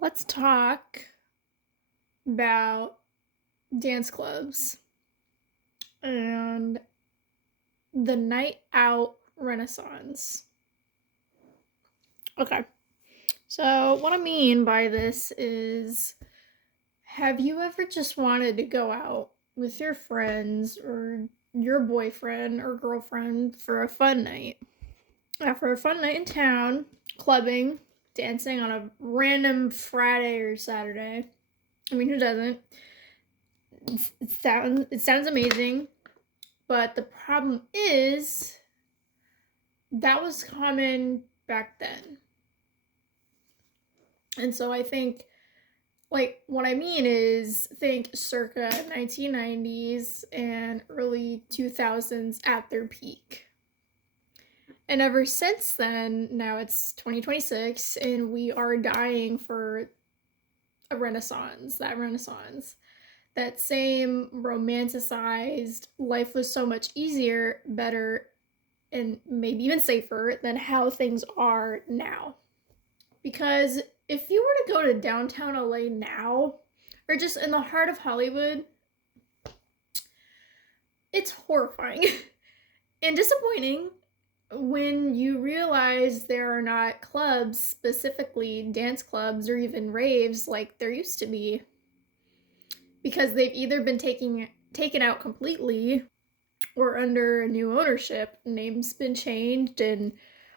Let's talk about dance clubs and the night out renaissance. Okay, so what I mean by this is have you ever just wanted to go out with your friends or your boyfriend or girlfriend for a fun night? After a fun night in town, clubbing, dancing on a random Friday or Saturday. I mean, who doesn't? It sounds amazing, but the problem is that was common back then. And so I think what I mean is think circa 1990s and early 2000s at their peak. And ever since then, now it's 2026 and we are dying for that renaissance. That same romanticized life was so much easier, better, and maybe even safer than how things are now. Because if you were to go to downtown LA now, or just in the heart of Hollywood, it's horrifying and disappointing when you realize there are not clubs, specifically dance clubs or even raves like there used to be, because they've either been taken out completely or under a new ownership. Name's been changed and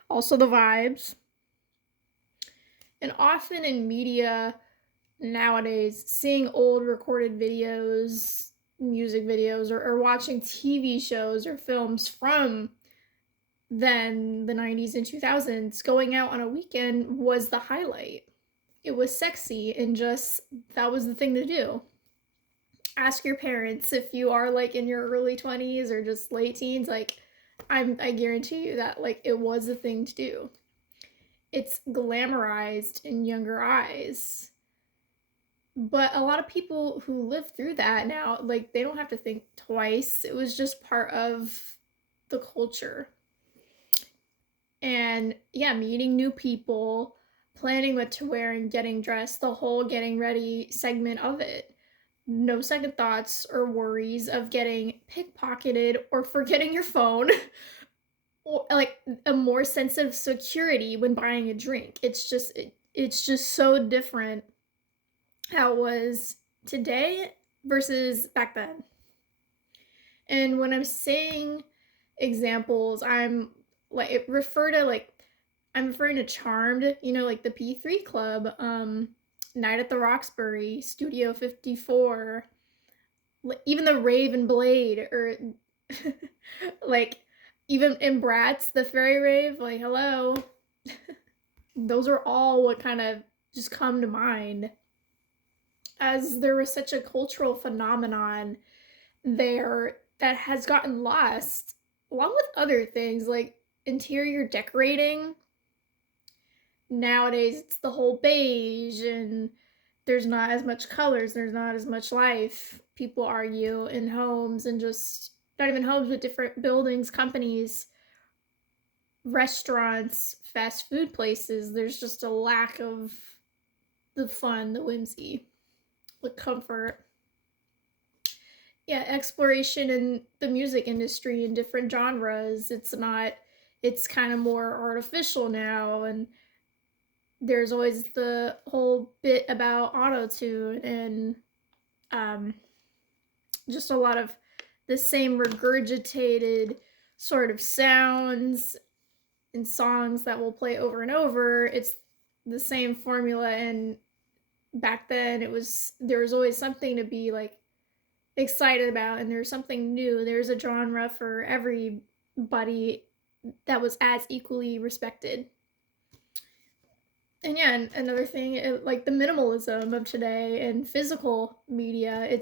also the vibes. And often in media nowadays, seeing old recorded videos, music videos, or watching TV shows or films from then the 90s and 2000s, going out on a weekend was the highlight. It was sexy and just that was the thing to do. Ask your parents if you are like in your early 20s or just late teens, like I guarantee you that like it was a thing to do. It's glamorized in younger eyes. But a lot of people who live through that now, like they don't have to think twice. It was just part of the culture. And yeah, meeting new people, planning what to wear and getting dressed, the whole getting ready segment of it. No second thoughts or worries of getting pickpocketed or forgetting your phone, or like a more sense of security when buying a drink. It's just so different how it was today versus back then. And when I'm saying examples, I'm referring to Charmed, like the P3 Club, Night at the Roxbury, Studio 54, even the Raven Blade, or like even in Bratz, the Fairy Rave, like hello. Those are all what kind of just come to mind, as there was such a cultural phenomenon there that has gotten lost, along with other things like interior decorating. Nowadays, it's the whole beige, and there's not as much colors, there's not as much life. People argue in homes, and just not even homes, but different buildings, companies, restaurants, fast food places. There's just a lack of the fun, the whimsy, the comfort. Yeah, exploration in the music industry in different genres. It's kind of more artificial now, and there's always the whole bit about auto tune and um, just a lot of the same regurgitated sort of sounds and songs that will play over and over. It's the same formula, and back then there was always something to be like excited about, and there's something new. There's a genre for everybody that was as equally respected. And yeah, and another thing, like the minimalism of today and physical media,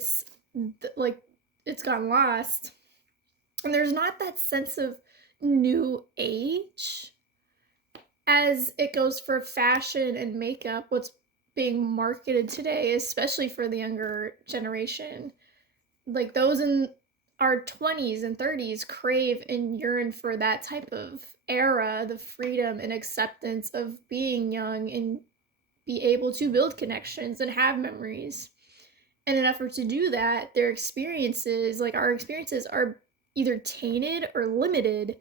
like it's gotten lost, and there's not that sense of new age as it goes for fashion and makeup. What's being marketed today, especially for the younger generation, like those in our 20s and 30s crave and yearn for that type of era, the freedom and acceptance of being young and be able to build connections and have memories. And in an effort to do that, their experiences, like our experiences, are either tainted or limited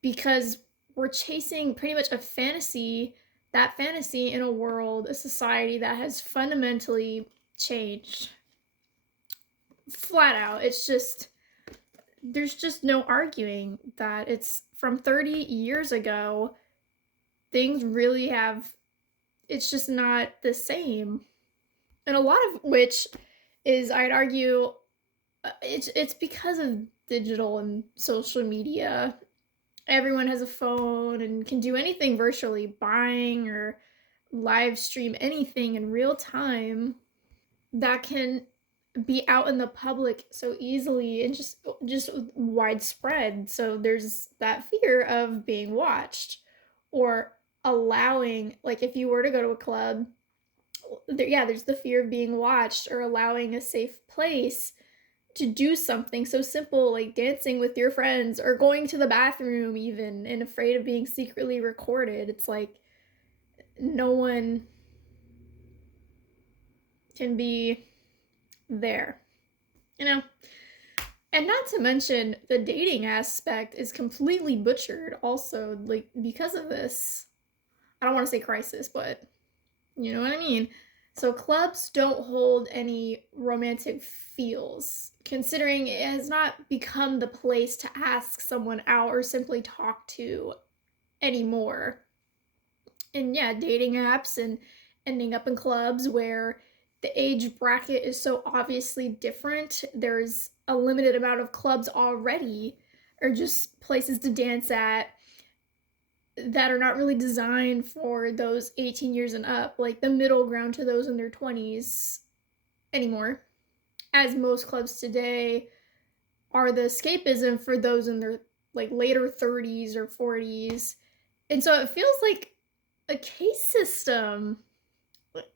because we're chasing pretty much a fantasy, that fantasy in a world, a society that has fundamentally changed. Flat out. It's just, there's just no arguing that it's from 30 years ago, things really have, it's just not the same. And a lot of which is, I'd argue, it's because of digital and social media. Everyone has a phone and can do anything virtually, buying or live stream anything in real time that can be out in the public so easily and just widespread. So there's that fear of being watched, or allowing, like if you were to go to a club, yeah, there's the fear of being watched, or allowing a safe place to do something so simple like dancing with your friends or going to the bathroom even, and afraid of being secretly recorded. It's like no one can be there, you know? And not to mention the dating aspect is completely butchered also, like because of this. I don't want to say crisis, but you know what I mean. So clubs don't hold any romantic feels, considering it has not become the place to ask someone out or simply talk to anymore. And yeah, dating apps and ending up in clubs where the age bracket is so obviously different. There's a limited amount of clubs already, or just places to dance at that are not really designed for those 18 years and up, like the middle ground to those in their 20s anymore. As most clubs today are the escapism for those in their like later 30s or 40s. And so it feels like a case system.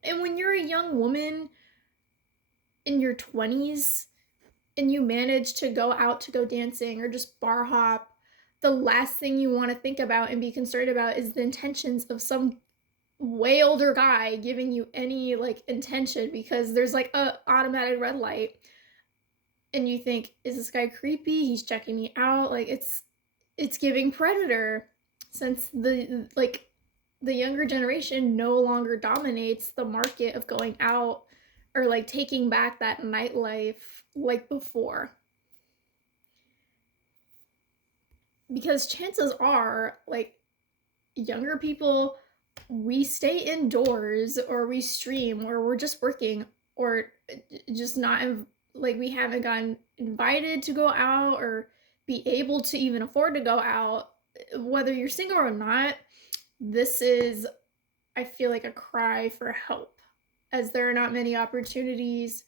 And when you're a young woman in your 20s and you manage to go out to go dancing or just bar hop, the last thing you want to think about and be concerned about is the intentions of some way older guy giving you any like intention, because there's like a automatic red light and you think, is this guy creepy? He's checking me out. Like it's giving predator, since the younger generation no longer dominates the market of going out or like taking back that nightlife like before. Because chances are, like, younger people, we stay indoors or we stream or we're just working or just not like we haven't gotten invited to go out or be able to even afford to go out. Whether you're single or not, this is, I feel like, a cry for help, as there are not many opportunities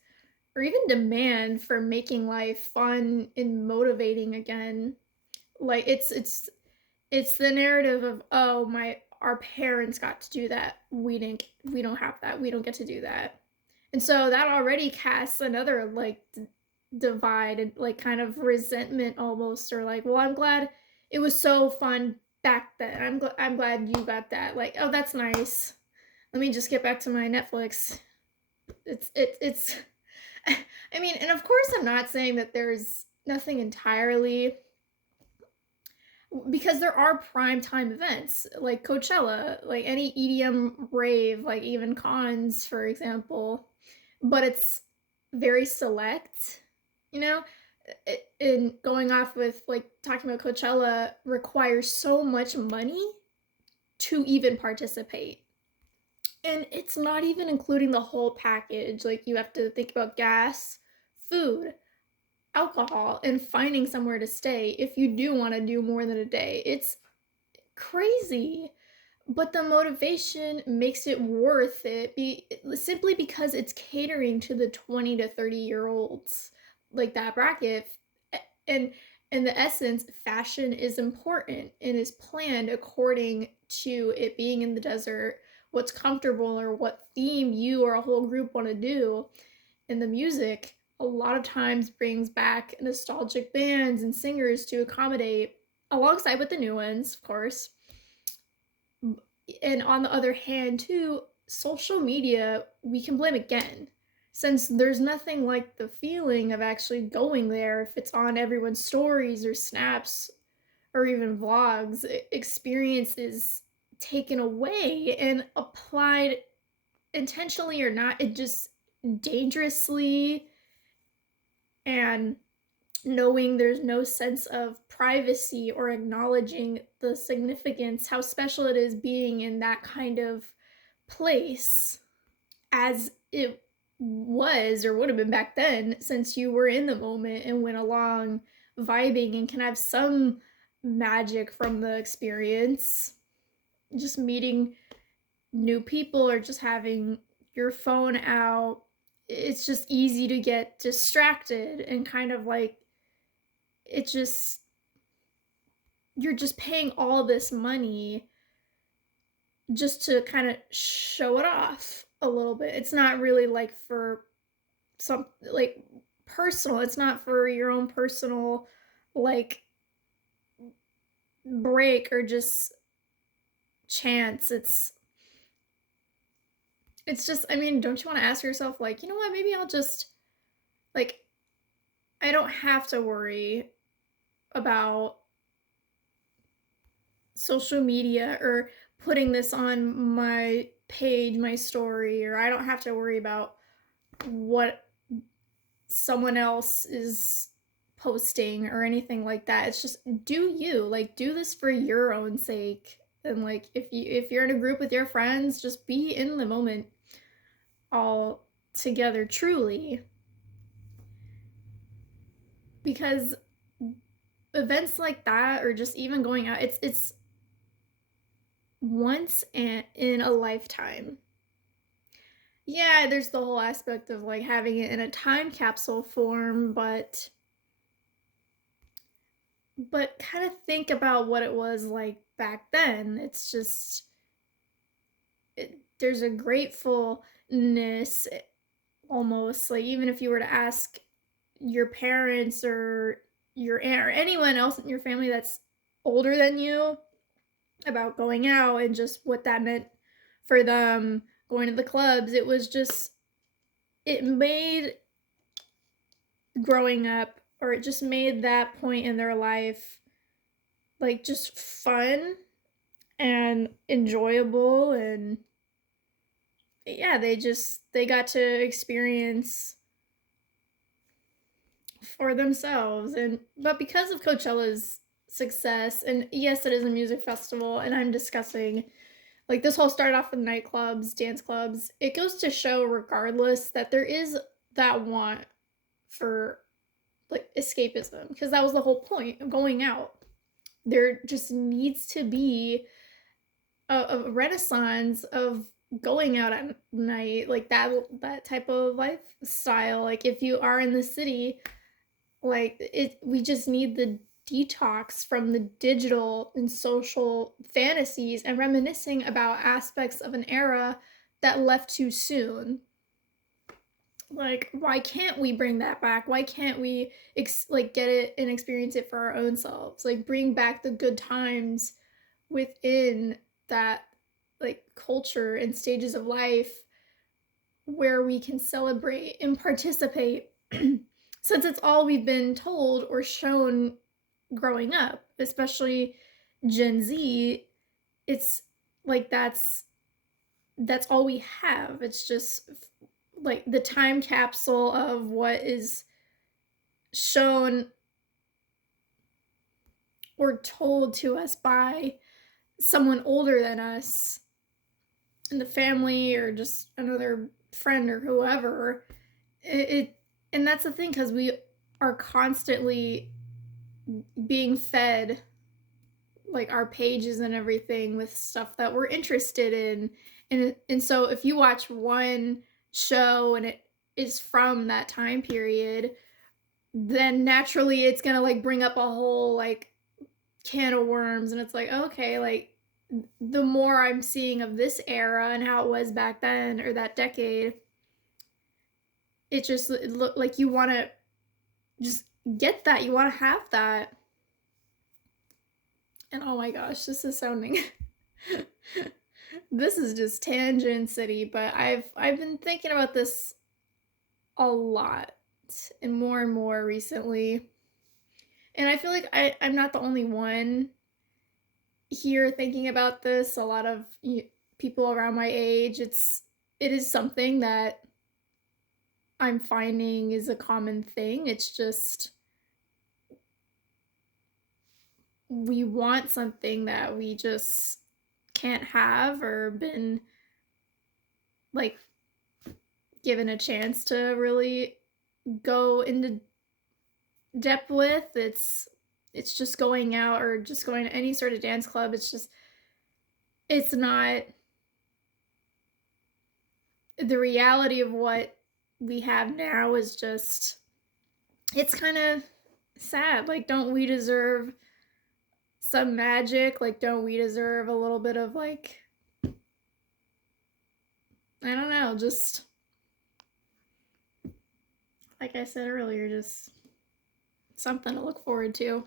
or even demand for making life fun and motivating again. Like it's the narrative of, oh, my our parents got to do that, we don't have that, we don't get to do that. And so that already casts another like divide and like kind of resentment almost, or like, well, I'm glad it was so fun back then, I'm glad you got that, like, oh, that's nice, let me just get back to my Netflix. It's I mean, and of course I'm not saying that there's nothing entirely, because there are prime time events like Coachella, like any EDM rave, like even cons, for example, but it's very select, you know. In going off with like talking about Coachella requires so much money to even participate. And it's not even including the whole package. Like you have to think about gas, food, alcohol, and finding somewhere to stay if you do want to do more than a day. It's crazy. But the motivation makes it worth it, simply because it's catering to the 20 to 30-year olds, like that bracket. And in the essence, fashion is important and is planned according to it being in the desert, what's comfortable or what theme you or a whole group want to do. In the music, a lot of times brings back nostalgic bands and singers to accommodate, alongside with the new ones, of course. And on the other hand, too, social media, we can blame again. Since there's nothing like the feeling of actually going there, if it's on everyone's stories or snaps or even vlogs, experience is taken away and applied intentionally or not, it just dangerously, and knowing there's no sense of privacy or acknowledging the significance, how special it is being in that kind of place as it was or would have been back then, since you were in the moment and went along vibing and can have some magic from the experience. Just meeting new people or just having your phone out, it's just easy to get distracted and kind of like it just, you're just paying all this money just to kind of show it off a little bit. It's not really like for some like personal. It's not for your own personal like break or just chance. It's just, I mean, don't you want to ask yourself like, you know what, maybe I'll just like, I don't have to worry about social media or putting this on my page, my story, or I don't have to worry about what someone else is posting or anything like that. It's just do you, like, do this for your own sake. And like if you're in a group with your friends, just be in the moment all together truly, because events like that or just even going out, it's once in a lifetime. Yeah, there's the whole aspect of like having it in a time capsule form, but kind of think about what it was like back then. It's just there's a gratefulness, almost like, even if you were to ask your parents or your aunt or anyone else in your family that's older than you about going out and just what that meant for them, going to the clubs, it was just, it made growing up, or it just made that point in their life like just fun and enjoyable. And yeah, they got to experience for themselves. And but because of Coachella's success, and yes, it is a music festival, and I'm discussing like this whole started off with nightclubs, dance clubs, it goes to show regardless that there is that want for like escapism, because that was the whole point of going out. There just needs to be a renaissance of going out at night, like that type of lifestyle. Like if you are in the city, like we just need the detox from the digital and social fantasies and reminiscing about aspects of an era that left too soon. Like, why can't we bring that back? Why can't we like get it and experience it for our own selves? Like bring back the good times within that like culture and stages of life where we can celebrate and participate, since it's all we've been told or shown growing up, especially Gen Z. It's like that's all we have. It's just like the time capsule of what is shown or told to us by someone older than us in the family or just another friend or whoever. It and that's the thing, because we are constantly being fed like our pages and everything with stuff that we're interested in. And so if you watch one show and it is from that time period, then naturally it's gonna like bring up a whole like can of worms. And it's like, okay, like the more I'm seeing of this era and how it was back then or that decade, it just it look like you want to just get that. You want to have that. And oh my gosh, this is sounding this is just tangent city, but I've been thinking about this a lot and more recently. And I feel like I'm not the only one here thinking about this. A lot of people around my age, it is something that I'm finding is a common thing. It's just we want something that we just can't have or been like given a chance to really go into depth with. It's just going out or just going to any sort of dance club. It's not the reality of what we have now is just it's kind of sad. Like, don't we deserve some magic? Like, don't we deserve a little bit of like I don't know, just like I said earlier, just something to look forward to.